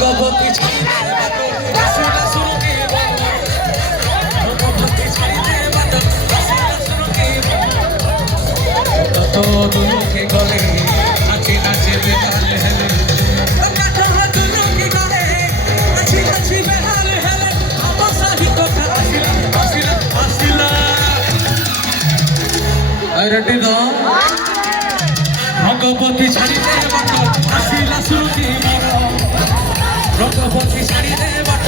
ভগবতী তো দুলুকে গলে নাচে নাচে বেহাল হেলে রেডি ন ভগবতী ছাড়িতে বাট আসিলা শ্রুতি মর ভগবতী ছাড়িতে বাট